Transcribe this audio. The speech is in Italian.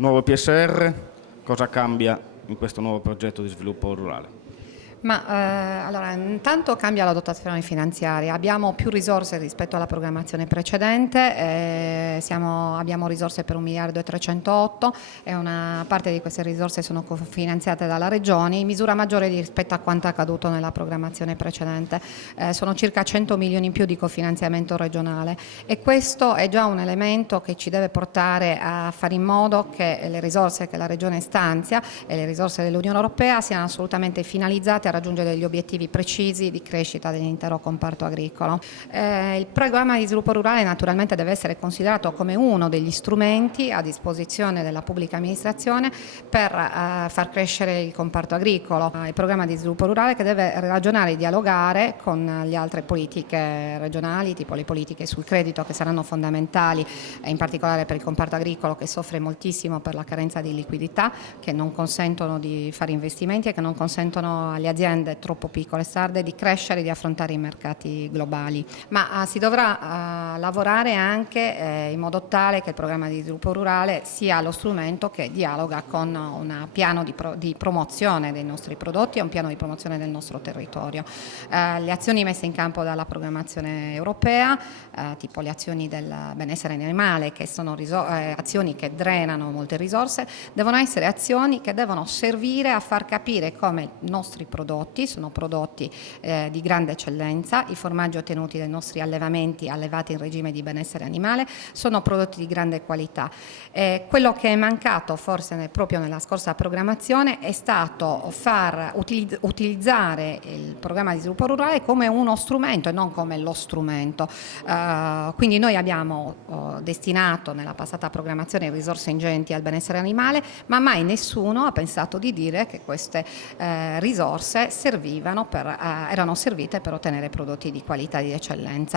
nuovo PSR, cosa cambia in questo nuovo progetto di sviluppo rurale? Allora, intanto cambia la dotazione finanziaria, abbiamo più risorse rispetto alla programmazione precedente, abbiamo risorse per 1.308 miliardi e una parte di queste risorse sono cofinanziate dalla Regione, in misura maggiore rispetto a quanto accaduto nella programmazione precedente. Sono circa 100 milioni in più di cofinanziamento regionale e questo è già un elemento che ci deve portare a fare in modo che le risorse che la Regione stanzia e le risorse dell'Unione Europea siano assolutamente finalizzate a raggiungere degli obiettivi precisi di crescita dell'intero comparto agricolo. Il programma di sviluppo rurale naturalmente deve essere considerato come uno degli strumenti a disposizione della pubblica amministrazione per far crescere il comparto agricolo. Il programma di sviluppo rurale che deve ragionare e dialogare con le altre politiche regionali, tipo le politiche sul credito, che saranno fondamentali, in particolare per il comparto agricolo che soffre moltissimo per la carenza di liquidità, che non consentono di fare investimenti e che non consentono alle aziende troppo piccole, sarde, di crescere e di affrontare i mercati globali. Ma si dovrà lavorare anche in modo tale che il programma di sviluppo rurale sia lo strumento che dialoga con un piano di promozione dei nostri prodotti e un piano di promozione del nostro territorio. Le azioni messe in campo dalla programmazione europea, tipo le azioni del benessere animale, che sono azioni che drenano molte risorse, devono essere azioni che devono servire a far capire come i nostri prodotti sono prodotti di grande eccellenza, i formaggi ottenuti dai nostri allevamenti allevati in regime di benessere animale sono prodotti di grande qualità. Quello che è mancato forse proprio nella scorsa programmazione è stato utilizzare il programma di sviluppo rurale come uno strumento e non come lo strumento. Quindi noi abbiamo destinato nella passata programmazione risorse ingenti al benessere animale, ma mai nessuno ha pensato di dire che queste risorse erano servite per ottenere prodotti di qualità e di eccellenza.